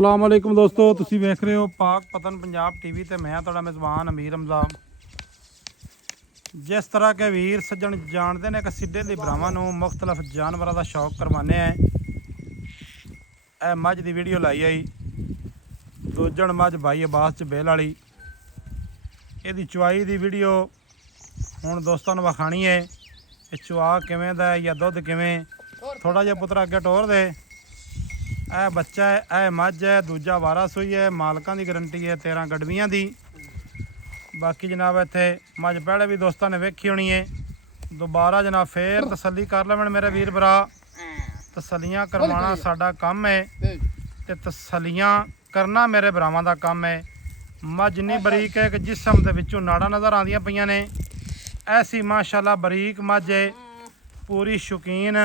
अस्सलाम वालेकुम दोस्तों, तुसी वेख रहे हो पाक पतन पंजाब टीवी ते मैं तुहाडा मेज़बान अमीर हमजा। जिस तरह के वीर सज्जन जानते हैं कि सिद्धे दी भरावां नूं मुख्तलिफ जानवरों का शौक करवाने हैं। यह मझ की वीडियो लाई आई दोजन मझ भाई अब्बास चबेल वाली। यदी चुआई की वीडियो हुण दोस्तों नूं विखाणी है। ये चुआ किवें दा या दुध किवें, थोड़ा जिहा पुत्तर अगे टोर दे। यह बच्चा है, यह मझ है, दूजा वारा सूई है। मालकां की गारंटी है 13 गडवियां की। बाकी जनाब इत्थे मझ पहले भी दोस्तों ने वेखी होनी है। दोबारा जनाब फिर तसल्ली कर लवन मेरे वीर भरा। तसल्लियां करवाना साडा काम है ते तसल्लियां करना मेरे भरावां दा काम है। मझ इन्नी बरीक है कि जिसम दे विचों नाड़ा नज़र आंदियां पईयां ने। ऐसी माशाअल्लाह बरीक मझ है, पूरी शौकीन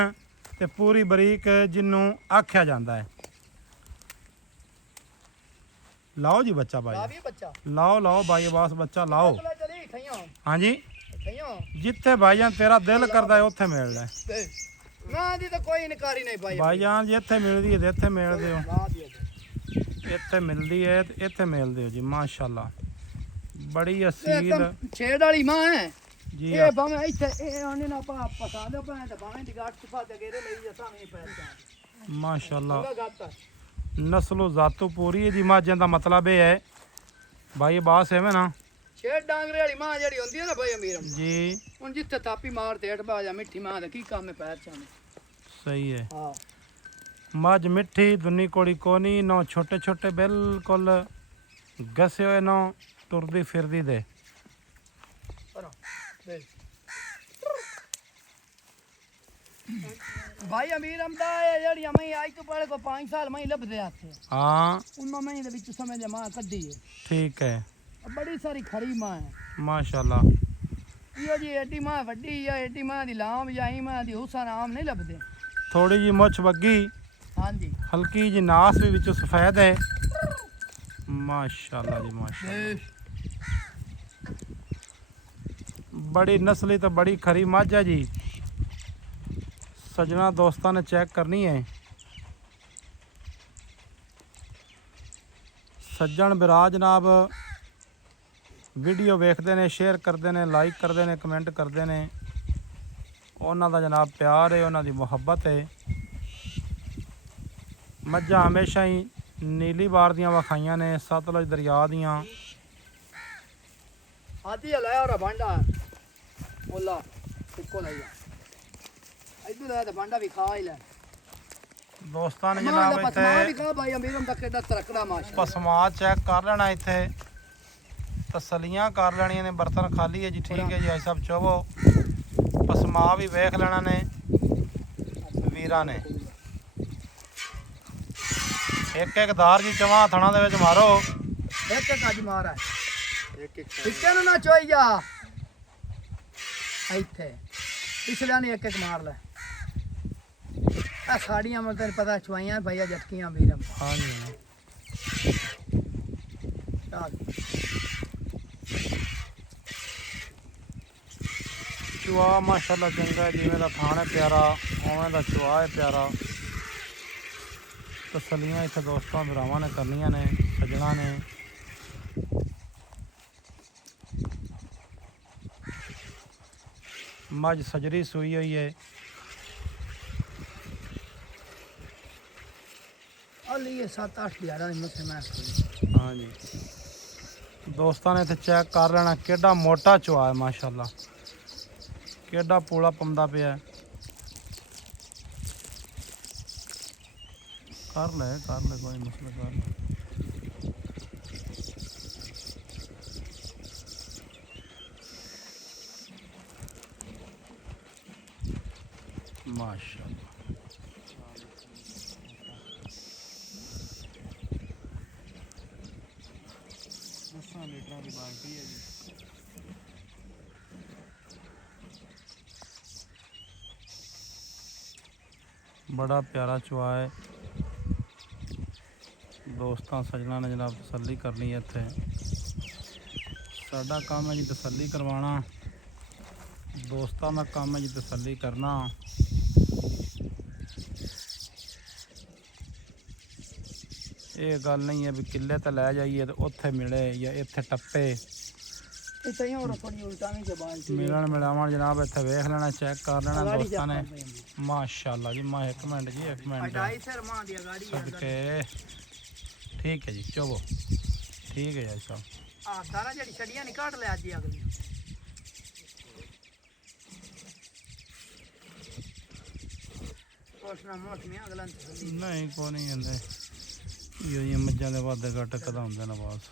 ते पूरी बरीक जिन्नू आख्या जाता है। लाओ जी बच्चा भाई, लाओ लाओ भाई अब्बास बच्चा लाओ। हाँ जी, जिथे भाईजान तेरा दिल करता है उत्थे मिलना है भाईजान। जिथे मिलती है इत्थे मिल दिओ, इत्थे मिलती है इत्थे मिल दिओ जी। माशाअल्लाह बड़ी असील छेड़ वाली मां है जी। ये भाਵੇਂ ਇੱਥੇ ਇਹ ਆਨੇ ਨਾ ਪਾ ਪਸੰਦ ਪਾ ਤੇ ਭਾਵੇਂ ਦੀ ਗੱਟ ਪਾ ਦੇ ਗੇਰੇ ਲਈ ਜਸਾਂ ਨਹੀਂ ਪੈਂਦਾ। माशाअल्लाह नस्लो जातू पूरी है जी। माਝਾਂ ਦਾ मतलब ये है भाई अब्बास है ना ਛੇੜ ਡਾਂਗਰੇ ਵਾਲੀ ਮਾਂ ਜਿਹੜੀ ਹੁੰਦੀ ਹੈ ਨਾ ਭਾਈ ਅਮੀਰ जी। ਹੁਣ ਜਿੱਥੇ ਥਾਪੀ ਮਾਰ ਤੇ ਹਟ ਬਾ ਜਾ ਮਿੱਠੀ ਮਾਂ ਦਾ ਕੀ ਕੰਮ ਹੈ ਪੈਰ ਚਾਣੇ। सही है। ਹਾਂ मझ मिठी दुनी कोड़ी कोनी नौ छोटे छोटे बिल्कुल घसे हुए नौ टुरदी फिरदी दे। भाई अमीर हमदा है ਜਿਹੜੀ ਮੈਂ ਅੱਜ ਤੋਂ ਪਹਿਲੇ ਕੋ 5 ਸਾਲ ਮੈਂ ਲੱਭਦੇ ਆਥੇ। हाँ ਉਹਨਾਂ ਮੈਂ ਦੇ ਵਿੱਚ ਸਮਝ ਮਾਂ ਕੱਢੀ ਹੈ। ठीक है ਬੜੀ ਸਾਰੀ ਖੜੀ ਮਾਂ ਹੈ माशाअल्लाह। ਇਹ ਜੀ ਐਡੀ ਮਾਂ ਵੱਡੀ ਜਾਂ ਐਡੀ ਮਾਂ ਦੀ ਲਾਮ ਜਾਂ ਇਹ ਮਾਂ ਦੀ ਹੁਸਨ ਆਮ ਨਹੀਂ ਲੱਭਦੇ। थोड़ी जी मुछ बग्गी, हाँ जी हल्की जी नास भी विचों सफेद है। माशाअल्लाह जी माशाअल्लाह बड़ी नस्ली तो बड़ी खरी मझ है जी। सजना दोस्तों ने चेक करनी है। सज्जन बिरा जनाब वीडियो वेखते हैं, शेयर करते हैं, लाइक करते हैं, कमेंट करते हैं। उन्हों का जनाब प्यार है, उन्हों की मुहब्बत है। मझां हमेशा ही नीली बार दियां वखाइयां ने, सतलुज दरिया दियां। हाथी लाया और भांडा बोला इसको लाया इधर लाया तो भांडा भी खा ही ले दोस्तों ने जनाब जनाब पसमा भी इत्थे खा भाई अमीर हम तक के 10 रखड़ा माशा पसमा चेक कर लेना, इत्थे तसलियां कर लेनियां ने। बर्तन खाली है जी, ठीक है जी। आज सब चोवो पसमा भी वेख लेना ने वीरां ने। एक एक दार जी चवा थणा दे विच मारो। एक एक आज मारा एक एक पिछे ना चोई जा इथे पिछले ने एक एक मार ले। आ साड़ियां में तेरे पता चुआइयां भैया जटकियां वीरम। हाँ जी चल चुआ माशाअल्लाह चंगा है, जिवें दा थान है प्यारा उवें दा चुआ है प्यारा। तसलियां इत्थे दोस्तों भरावां ने करनियां ने, सजना ने। मझ सजरी सूई हुई है। अली 7-8 दिहाड़ा नहीं मुझसे मैं हाँ जी दोस्तों ने इत्थे चेक कर लेना केड़ा मोटा चुआ है। माशाअल्लाह केड़ा पूला पमदा पिया है। कर ले कोई मसला कर ले। माशाअल्लाह 10 लीटर की बाल्टी है जी। बड़ा प्यारा चुआ है। दोस्तों सजना ने जनाब तसल्ली करनी है। इत्थे साडा काम है जी तसल्ली करवाना, दोस्तों का काम है जी तसल्ली करना। ਇਹ ਗੱਲ ਨਹੀਂ ਹੈ ਵੀ ਕਿੱਲੇ ਤੇ ਲੈ ਜਾਈਏ ਤੇ ਉੱਥੇ ਮਿਲੇ ਜਾਂ ਇੱਥੇ ਟੱਪੇ। ਇਹ ਤਾਂ ਹੋਰ ਥੋੜੀ ਉਲਟਾ ਨਹੀਂ ਜਬਾਨ ਸੀ ਮਿਲਣ ਮਿਲਾਵਣ ਜਨਾਬ ਇੱਥੇ ਵੇਖ ਲੈਣਾ, ਚੈੱਕ ਕਰ ਲੈਣਾ ਦੋਸਤਾਂ ਨੇ। ਮਾਸ਼ਾਅੱਲਾ ਜੀ, ਮਾਂ ਇੱਕ ਮਿੰਟ ਜੀ, ਇੱਕ ਮਿੰਟ ਅਡਾਈ ਸਰ ਮਾਂ ਦੀ ਗਾੜੀ ਆ ਸਦਕੇ। ਠੀਕ ਹੈ ਜੀ, ਚਲੋ ਠੀਕ ਹੈ ਜੀ ਸਾਹਿਬ। ਆ ਸਾਰਾ ਜਿਹੜੀ ਛੜੀਆਂ ਨਹੀਂ ਕੱਢ ਲਿਆ ਜੀ ਅਗਲੀ। ਕੋਸ਼ਨਾ ਮੋਟੀਆਂ ਅਗਲਾਂ ਨਹੀਂ ਕੋਈ ਨਹੀਂ ਹੁੰਦੇ, ਇਹ ਮੱਝਾਂ ਦੇ ਵਾਧੇ ਘੱਟ ਕਦਾ ਹੁੰਦੇ ਨੇ ਬਸ।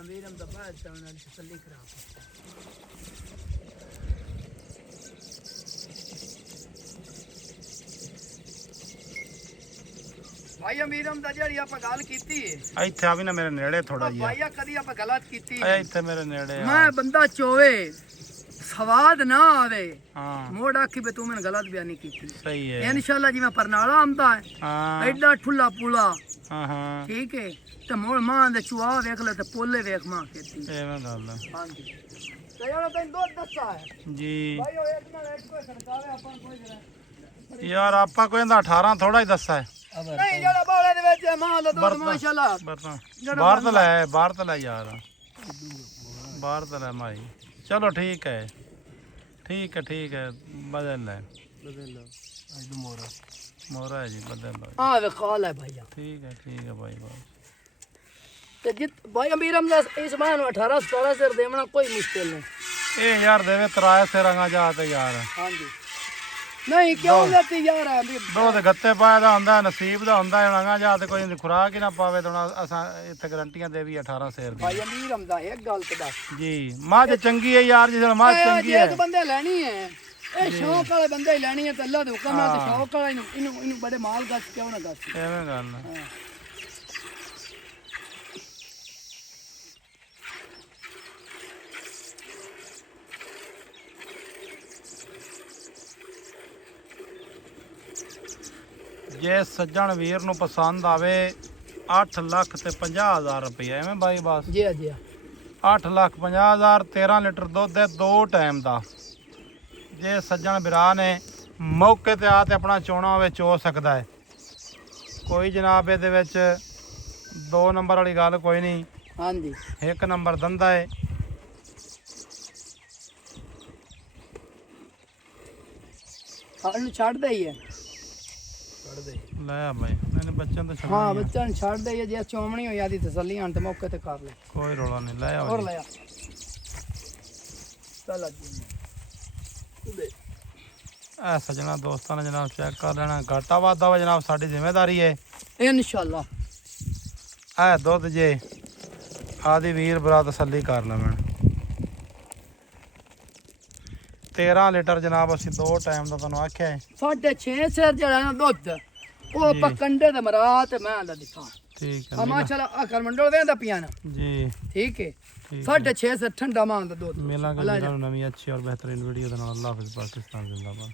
ਅਮੀਰ ਹਮ ਦਬਾ ਚਾਵਣਾ ਤਸੱਲੀ ਖਰਾਬ। ਭਾਈ ਅਮੀਰਮ ਦਾ ਜਿਹੜੀ ਆਪਾਂ ਗੱਲ ਕੀਤੀ ਹੈ ਇੱਥੇ ਆ ਵੀ ਨਾ ਮੇਰੇ ਨੇੜੇ ਥੋੜਾ ਜਿਹਾ। ਭਾਈਆ ਕਦੀ ਆਪਾਂ ਗਲਤ ਕੀਤੀ ਇੱਥੇ ਮੇਰੇ ਨੇੜੇ ਆ। ਮੈਂ ਬੰਦਾ ਚੋਵੇ ਸਵਾਦ ਨਾ ਆਵੇ ਹਾਂ ਮੋੜ ਆਖੀ ਬੇ ਤੂੰ ਮੈਨੂੰ ਗਲਤ ਬਿਆਨੀ ਕੀਤੀ। ਸਹੀ ਹੈ। ਇਨਸ਼ਾਅੱਲਾ ਜਿਵੇਂ ਪਰਨਾਲਾ ਆਉਂਦਾ ਹੈ ਹਾਂ ਐਡਾ ਠੁੱਲਾ ਪੂਲਾ ਹਾਂ ਹਾਂ ਠੀਕ ਹੈ ਤੇ ਮੋੜ ਮਾਂ ਦੇ ਚੁਆ ਵੇਖ ਲੈ ਤੇ ਪੋਲੇ ਵੇਖ ਮਾਂ ਕੀਤੀ। ਐਵੇਂ ਗੱਲ ਹੈ ਹਾਂਜੀ ਤੇ ਯਾਰ ਤੈਨੂੰ ਦੁੱਧ ਦੱਸਾ ਹੈ ਜੀ। ਭਾਈ ਉਹ ਇੱਕ ਨਾਲ ਇੱਕ ਕੋਈ ਸੜਕਾਵੇ ਆਪਾਂ ਕੋਈ ਜਰਾ ਯਾਰ ਆਪਾਂ ਕੋਈ ਇਹਦਾ 18 ਥੋੜਾ ਹੀ ਦੱਸਾ ਹੈ। ਨਹੀਂ ਜਿਹੜਾ ਬੋਲੇ ਦੇ ਵਿੱਚ ਮਾਂ ਦਾ ਦੁੱਧ ਮਾਸ਼ਾਅੱਲਾ ਬਾਹਰ ਤਾਂ ਲੈ, ਬਾਹਰ ਤਾਂ ਲੈ ਯਾਰ, ਬਾਹਰ ਤਾਂ ਲੈ ਮਾਈ। ਚਲੋ ਠੀਕ ਹੈ, ਠੀਕ ਹੈ, ਠੀਕ ਹੈ, ਬਦਲ ਲੈ ਮੋਰਾ ਹੈ ਜੀ, ਬਦਲ ਲਓ। ਆ ਵੇ ਖਾਲ ਹੈ ਭਾਈਆ। ਠੀਕ ਹੈ ਭਾਈ ਬਸ। ਤੇ ਜਿਤ ਭਾਈ ਅਮੀਰਮ ਦਾ ਇਸ ਮਾਹ ਨੂੰ 18 17 ਸਿਰ ਦੇਵਣਾ ਕੋਈ ਮੁਸ਼ਕਿਲ ਨਹੀਂ। ਇਹ ਯਾਰ ਦੇਵੇ ਤਰਾਏ ਸੇ ਰੰਗਾ ਜਾ ਤੇ ਯਾਰ। ਹਾਂਜੀ ਨਹੀਂ ਕਿਉਂ ਲੈਤੀ ਯਾਰ ਦੋ ਦੇ ਗੱਤੇ ਪਾਇਆ ਦਾ ਹੁੰਦਾ, ਨਸੀਬ ਦਾ ਹੁੰਦਾ। ਰੰਗਾ ਜਾ ਤੇ ਕੋਈ ਖੁਰਾਕ ਹੀ ਨਾ ਪਾਵੇ ਤਾਂ ਹੁਣ ਅਸਾਂ ਇੱਥੇ ਗਰੰਟੀਆਂ ਦੇ ਵੀ 18 ਸ਼ੇਰ ਦੀ। ਭਾਈ ਅਮੀਰਮ ਦਾ ਇੱਕ ਗੱਲ ਤੇ ਦੱਸ ਜੀ। ਮੱਝ ਚੰਗੀ ਹੈ ਯਾਰ, ਜਿਸ ਨਾਲ ਮੱਝ ਚੰਗੀ ਹੈ। ਇੱਕ ਬੰਦੇ ਲੈਣੀ ਹੈ, ਇਹ ਸ਼ੌਕ ਵਾਲੇ ਬੰਦੇ ਹੀ ਲੈਣੀ ਹੈ ਤੇ ਅੱਲਾ ਦੇ ਹੁਕਮ ਨਾਲ ਤੇ ਸ਼ੌਕ ਵਾਲਾ ਇਹਨੂੰ ਬੜੇ ਮਾਲ ਗੱਸ ਕਿਉਂ ਨਾ ਗੱਸ। ਐਵੇਂ ਗੱਲ ਹੈ। ਜੇ ਸੱਜਣ ਵੀਰ ਨੂੰ ਪਸੰਦ ਆਵੇ 8 ਲੱਖ ਤੇ 50,000 ਰੁਪਏ ਐਵੇਂ ਬਾਈ ਬਸ। ਜੀ ਜੀ 8 ਲੱਖ 50,000, 13 ਲੀਟਰ ਦੁੱਧ ਹੈ 2 ਟਾਈਮ ਦਾ। ਜੇ ਸੱਜਣ ਵੀਰਾ ਨੇ ਮੌਕੇ ਤੇ ਆ ਤੇ ਆਪਣਾ ਚੋਣਾ ਹੋਵੇ ਚੋ ਸਕਦਾ ਹੈ। ਕੋਈ ਜਨਾਬ ਇਹਦੇ ਵਿੱਚ 2 ਨੰਬਰ ਵਾਲੀ ਗੱਲ ਕੋਈ ਨਹੀਂ। ਹਾਂਜੀ 1 ਨੰਬਰ ਦੰਦਾ ਹੈ। ਇਹਨੂੰ ਛੱਡਦਾ ਹੀ ਹੈ। ਲੈ ਆ ਬਾਈ, ਨਹੀਂ ਬੱਚਿਆਂ ਤੋਂ ਛੱਡਣਾ ਹਾਂ ਹੀ ਆ। ਬੱਚਾ ਨੂੰ ਛੱਡਦਾ ਹੀ ਹੈ। ਜੇ ਚੋਮਣੀ ਹੋਈ ਆਦੀ ਤਸੱਲੀ ਆਣ ਤੇ ਮੌਕੇ ਤੇ ਕਰ ਲੈ। ਕੋਈ ਰੋਲਾ ਨਹੀਂ, ਲੈ ਆ ਹੋਰ ਬਾਈ। ਲੈ ਆ ਚੱਲ ਅੱਜ ਇਹ ਸੱਜਣਾ ਦੋਸਤਾਂ ਨੇ ਜਨਾਬ ਚੈੱਕ ਕਰ ਲੈਣਾ। ਘਾਟਾ ਵਾਧਾ ਵਾ ਜਨਾਬ ਸਾਡੀ ਜ਼ਿੰਮੇਵਾਰੀ ਹੈ। ਇਨਸ਼ਾਅੱਲਾ ਇਹ ਦੁੱਧ ਜੇ ਆਦੀ ਵੀਰ ਭਰਾ ਤਸੱਲੀ ਕਰ ਲਵਣ। 13 ਲੀਟਰ ਜਨਾਬ ਅਸੀਂ 2 ਟਾਈਮ ਦਾ ਤੁਹਾਨੂੰ ਆਖਿਆ ਹੈ। 6.5 ਸਿਰ ਜਿਹੜਾ ਨਾ ਦੁੱਧ ਉਹ ਆਪਾਂ ਕੰਡੇ ਦੇ ਮਰਾ ਤੇ ਮੈਂ ਦਾ ਦਿਖਾ। ਠੀਕ ਹੈ ਅਮਾ ਚਲਾ ਆਖਰ ਮੰਡਲ ਵੇਂਦਾ ਪਿਆਣਾ। ਜੀ। ਠੀਕ ਹੈ ਠੀਕ 6.5 ਸਿਰ ਠੰਡਾ ਮਾਂ ਦਾ ਦੁੱਧ। ਮਿਲਾਂਗੇ ਵੀਰਾਂ ਨੂੰ ਨਵੀਂ ਅੱਛੀ ਔਰ ਬਿਹਤਰੀਨ ਵੀਡੀਓ ਦੇ ਨਾਲ। ਅੱਲਾਹ ਹਾਫਿਜ਼। ਪਾਕਿਸਤਾਨ ਜ਼ਿੰਦਾਬਾਦ।